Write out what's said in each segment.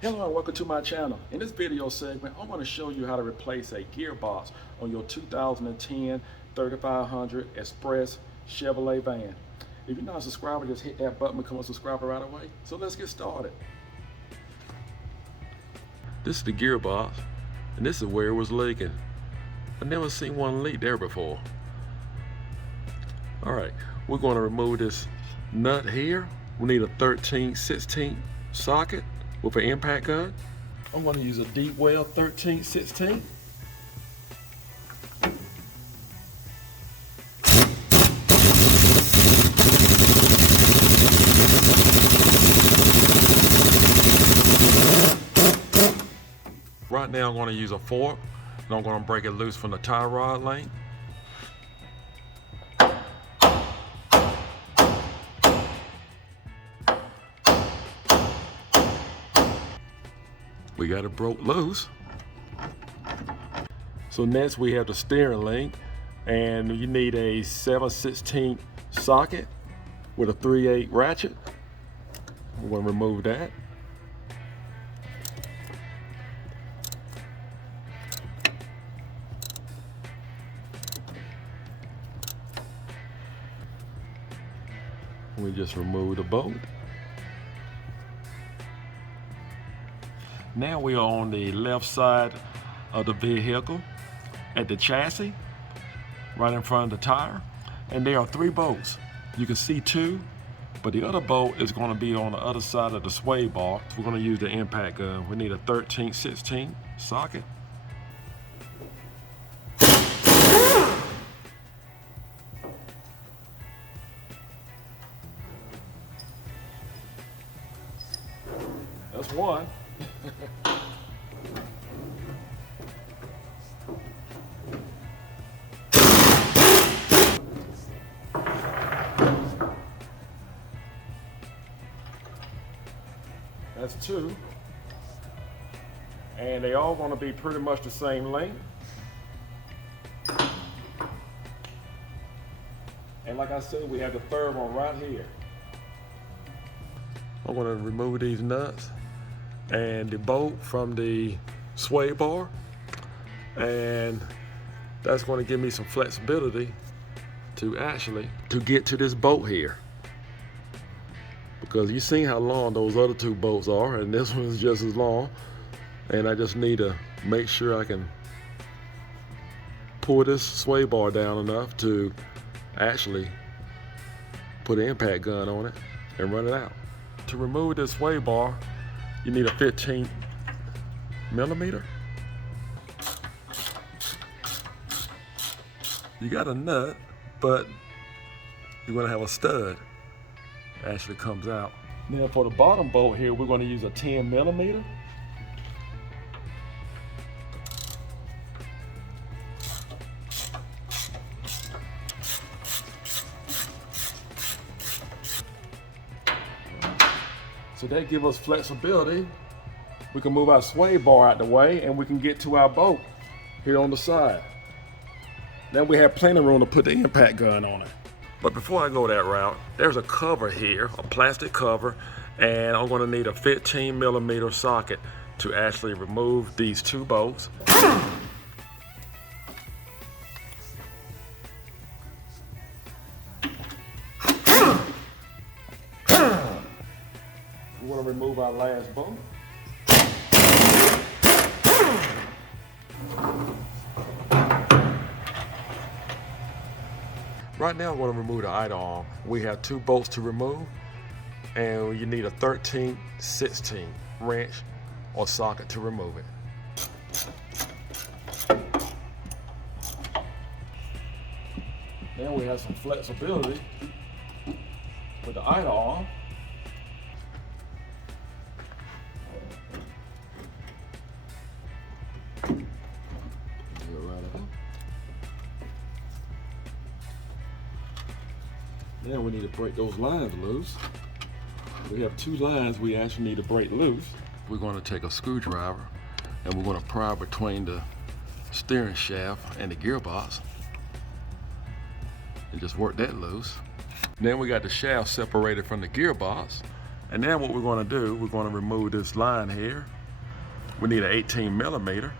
Hello and welcome to my channel. In this video segment, I want to show you how to replace a gearbox on your 2010 3500 Express Chevrolet van. If you're not a subscriber, just hit that button, become a subscriber right away. So let's get started. This is the gearbox, and this is where it was leaking. I've never seen one leak there before. Alright, we're going to remove this nut here. We need a 13/16 socket with an impact gun. I'm going to use a deep well 13/16. Right now I'm going to use a fork, and I'm going to break it loose from the tie rod length. We got it broke loose. So next we have the steering link, and you need a 7/16 socket with a 3/8 ratchet. I'm going to remove that. We just remove the bolt. Now we are on the left side of the vehicle at the chassis, right in front of the tire. And there are 3 bolts. You can see 2, but the other bolt is going to be on the other side of the sway bar. So we're going to use the impact gun. We need a 13/16 socket. That's one. That's 2. And they all going to be pretty much the same length. And like I said, we have the 3rd one right here. I'm going to remove these nuts and the bolt from the sway bar, and that's going to give me some flexibility to get to this bolt here, because you see how long those other 2 bolts are, and this one is just as long, and I just need to make sure I can pull this sway bar down enough to actually put an impact gun on it and run it out. To remove this sway bar, you need a 15 millimeter. You got a nut, but you're going to have a stud that actually comes out. Now for the bottom bolt here, we're going to use a 10 millimeter. So that gives us flexibility. We can move our sway bar out the way, and we can get to our bolt here on the side. Then we have plenty of room to put the impact gun on it. But before I go that route, there's a cover here, a plastic cover, and I'm going to need a 15 millimeter socket to actually remove these 2 bolts. We're going to remove our last bolt. Right now I'm going to remove the idle arm. We have 2 bolts to remove, and you need a 13/16 wrench or socket to remove it. Now we have some flexibility with the idle arm. Now we need to break those lines loose. We have 2 lines we actually need to break loose. We're going to take a screwdriver, and we're going to pry between the steering shaft and the gearbox and just work that loose. Then we got the shaft separated from the gearbox, And then what we're going to do, we're going to remove this line here. We need an 18 millimeter.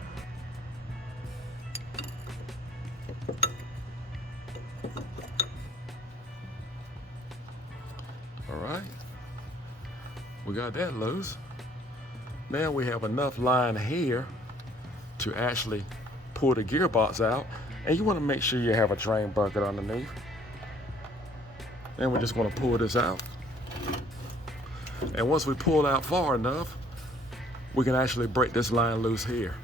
All right, we got that loose. Now we have enough line here to actually pull the gearbox out. And you want to make sure you have a drain bucket underneath. And we're just going to pull this out. And once we pull out far enough, we can actually break this line loose here.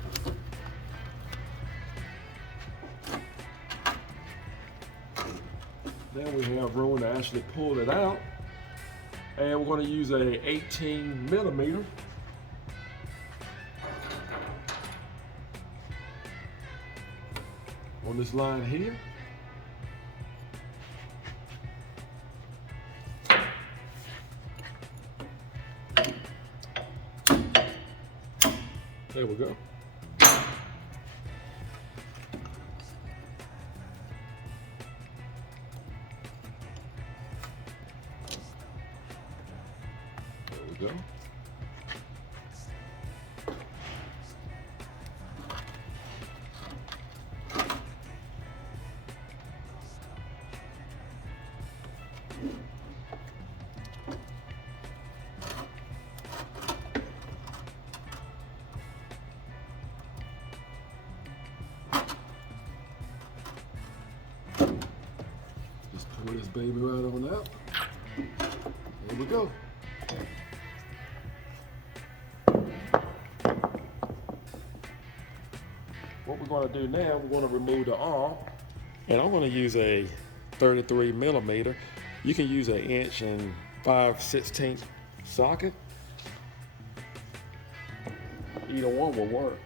Then we have room to actually pull it out. And we're going to use a 18 millimeter. On this line here. There we go. There we go. Just pull this baby right on out. There we go. What we're going to do now, we're going to remove the arm. And I'm going to use a 33 millimeter. You can use an 1 5/16 socket. Either one will work.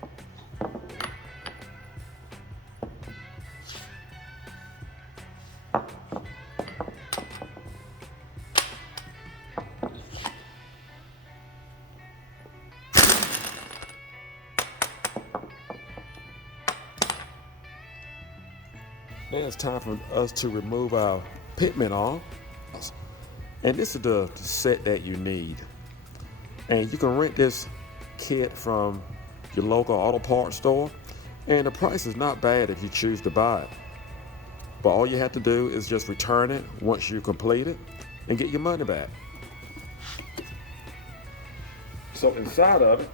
Now it's time for us to remove our pitman arm. And this is the set that you need. And you can rent this kit from your local auto parts store. And the price is not bad if you choose to buy it. But all you have to do is just return it once you complete it and get your money back. So inside of it,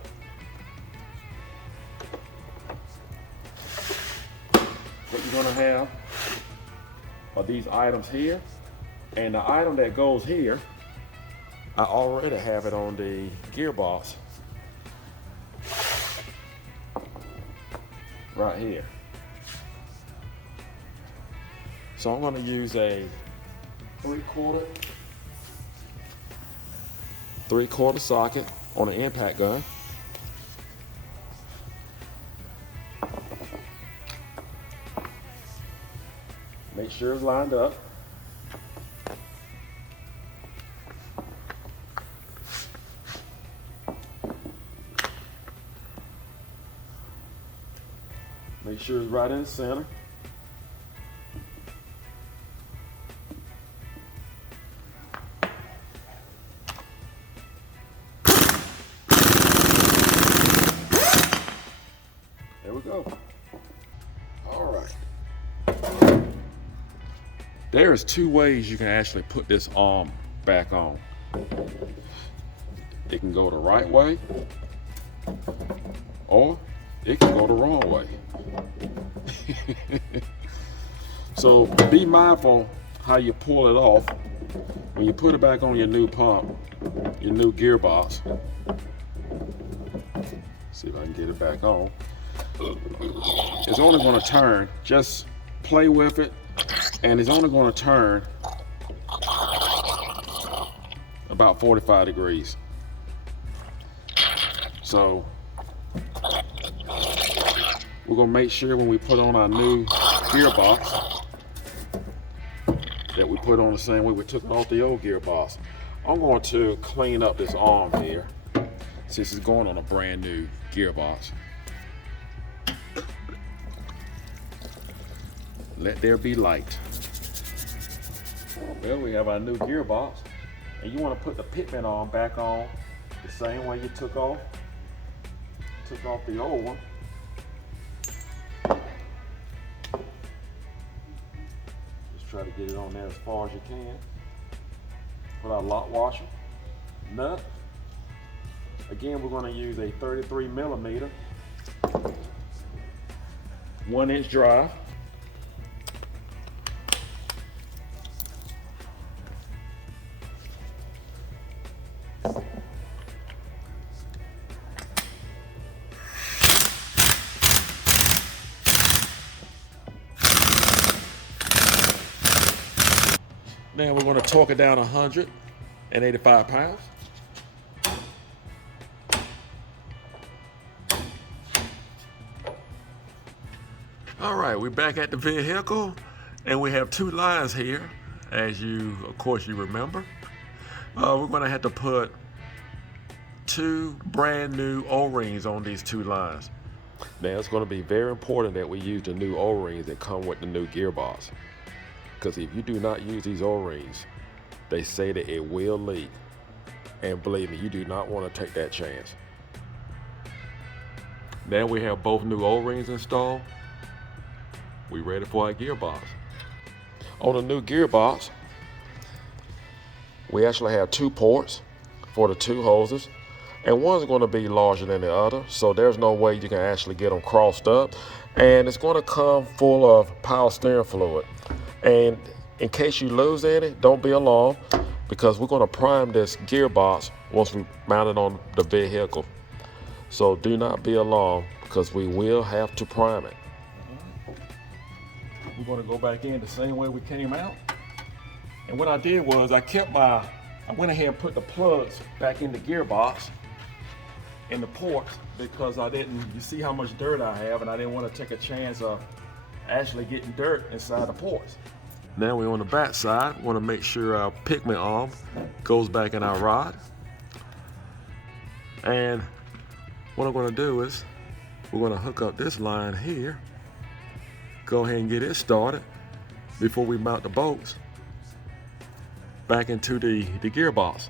what you're gonna have are these items here, and the item that goes here, I already have it on the gearbox right here. So I'm gonna use a 3/4 socket on an impact gun. Make sure it's lined up. Make sure it's right in the center. There we go. All right. There's two ways you can actually put this arm back on. It can go the right way, or it can go the wrong way. So be mindful how you pull it off when you put it back on your new pump, your new gearbox. See if I can get it back on. It's only going to turn. Just play with it, and it's only going to turn about 45 degrees. So we're going to make sure when we put on our new gearbox that we put on the same way we took it off the old gearbox. I'm going to clean up this arm here since it's going on a brand new gearbox. Let there be light. Well, we have our new gearbox. And you want to put the pitman arm back on the same way you took off the old one. Just try to get it on there as far as you can. Put our lock washer, nut. Again, we're going to use a 33 millimeter 1-inch drive. Now we're going to torque it down 185 pounds. All right, we're back at the vehicle, and we have 2 lines here, as of course you remember. We're going to have to put 2 brand new O-rings on these 2 lines. Now it's going to be very important that we use the new O-rings that come with the new gearbox. Because if you do not use these O-rings, they say that it will leak. And believe me, you do not want to take that chance. Now we have both new O-rings installed. We ready for our gearbox. On the new gearbox, we actually have 2 ports for the 2 hoses. And one's going to be larger than the other, so there's no way you can actually get them crossed up. And it's going to come full of power steering fluid. And in case you lose any, don't be alarmed, because we're going to prime this gearbox once we mount it on the vehicle. So do not be alarmed, because we will have to prime it. We're going to go back in the same way we came out. And what I did was I went ahead and put the plugs back in the gearbox in the ports, because you see how much dirt I have, and I didn't want to take a chance of actually getting dirt inside the ports. Now we're on the back side. Want to make sure our pitman arm goes back in our rod. And what I'm going to do is we're going to hook up this line here. Go ahead and get it started before we mount the bolts back into the gearbox.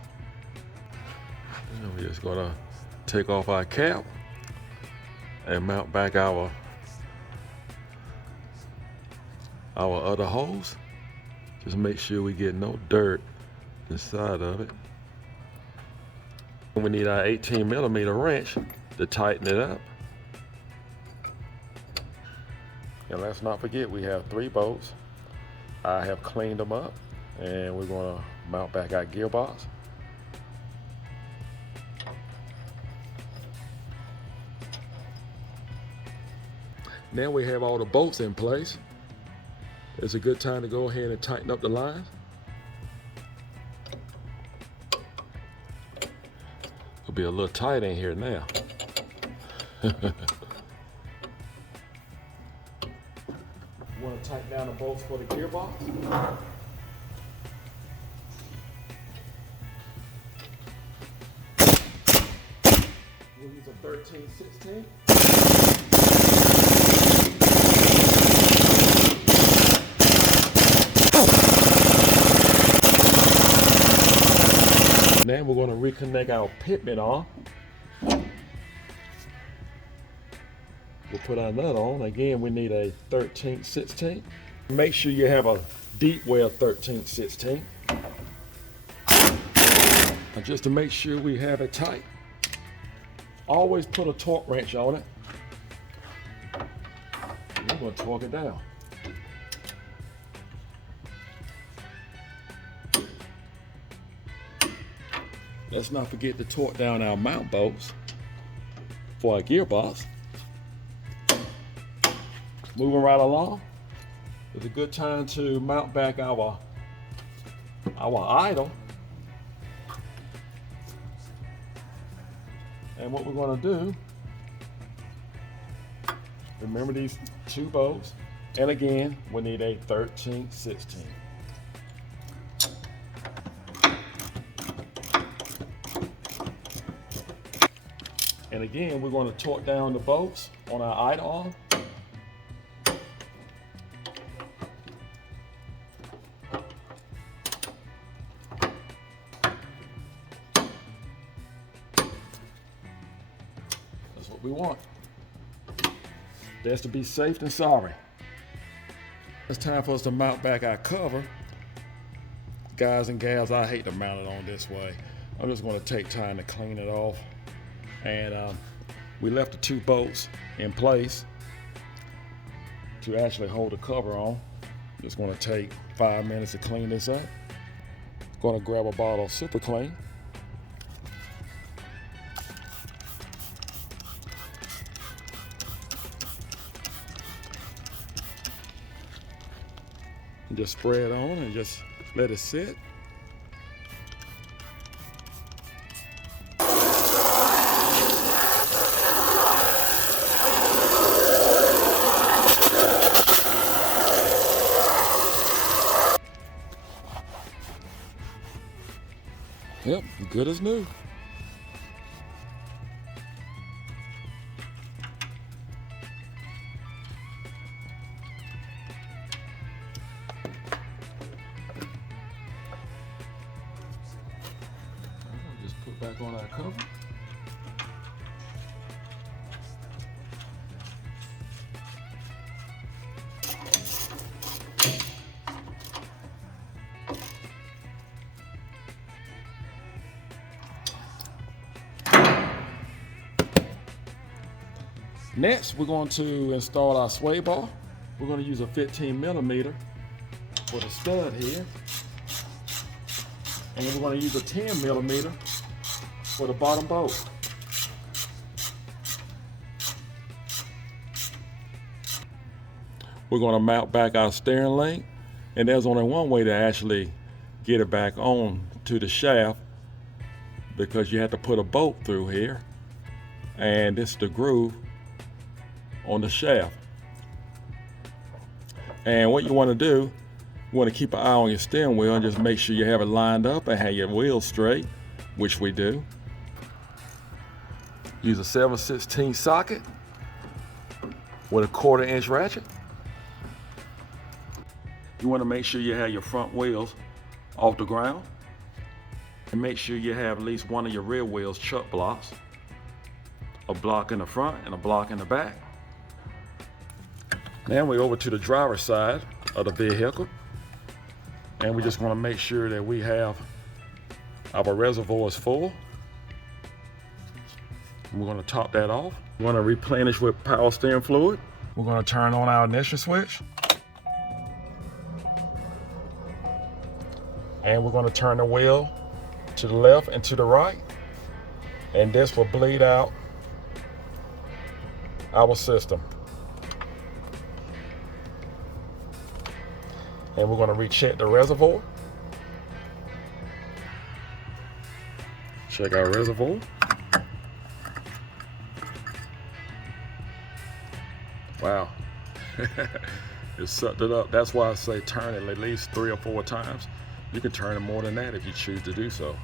And we're just going to take off our cap and mount back our other hose. Just make sure we get no dirt inside of it. We need our 18 millimeter wrench to tighten it up. And let's not forget, we have 3 bolts. I have cleaned them up, and we're going to mount back our gearbox. Now we have all the bolts in place. It's a good time to go ahead and tighten up the lines. It'll be a little tight in here now. Want to tighten down the bolts for the gearbox? We'll use a 13/16. Now we're going to reconnect our pitman arm. We'll put our nut on. Again, we need a 13/16. Make sure you have a deep well 13/16. And just to make sure we have it tight, always put a torque wrench on it. And we're going to torque it down. Let's not forget to torque down our mount bolts for our gearbox. Moving right along, it's a good time to mount back our idle. And what we're going to do, remember these 2 bolts, and again, we need a 13/16. And again, we're going to torque down the bolts on our idle arm. what we want. Best to be safe than sorry. It's time for us to mount back our cover. Guys and gals, I hate to mount it on this way. I'm just going to take time to clean it off. And we left the 2 bolts in place to actually hold the cover on. Just going to take 5 minutes to clean this up. Going to grab a bottle of Super Clean. And just spray it on and just let it sit. Yep, good as new. Just put back on our cover. Next, we're going to install our sway bar. We're going to use a 15mm for the stud here. And we're going to use a 10mm for the bottom bolt. We're going to mount back our steering link, and there's only one way to actually get it back on to the shaft, because you have to put a bolt through here, and this is the groove on the shaft. And what you want to do, you want to keep an eye on your steering wheel and just make sure you have it lined up and have your wheels straight, which we do. Use a 7/16 socket with a 1/4 inch ratchet. You want to make sure you have your front wheels off the ground, and make sure you have at least one of your rear wheels chuck blocks, a block in the front and a block in the back. Now we're over to the driver's side of the vehicle, and we just want to make sure that we have our reservoirs full. We're going to top that off. We're going to replenish with power steering fluid. We're going to turn on our ignition switch, and we're going to turn the wheel to the left and to the right, and this will bleed out our system. And we're going to recheck the reservoir. Check our reservoir. Wow. It sucked it up. That's why I say turn it at least 3 or 4 times. You can turn it more than that if you choose to do so.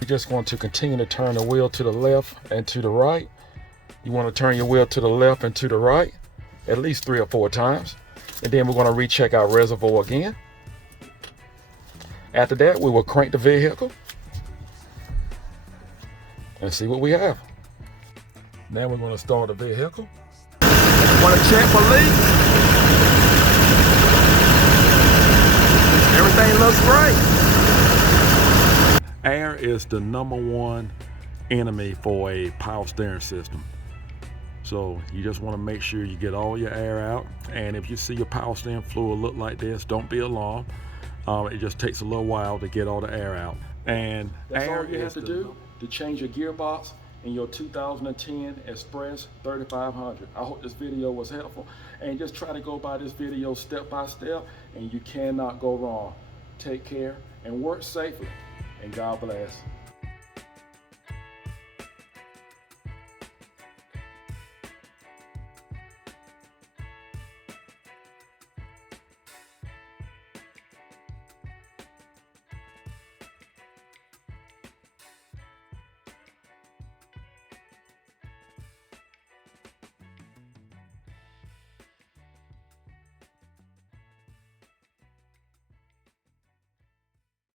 You're just going to continue to turn the wheel to the left and to the right. You want to turn your wheel to the left and to the right at least 3 or 4 times. And then we're going to recheck our reservoir again. After that, we will crank the vehicle and see what we have. Now we're going to start the vehicle. Want to check for leaks? Everything looks great. Air is the #1 enemy for a power steering system. So you just want to make sure you get all your air out. And if you see your power steering fluid look like this, don't be alarmed. It just takes a little while to get all the air out. And that's all you have to do to change your gearbox in your 2010 Express 3500. I hope this video was helpful. And just try to go by this video step by step, and you cannot go wrong. Take care and work safely. And God bless.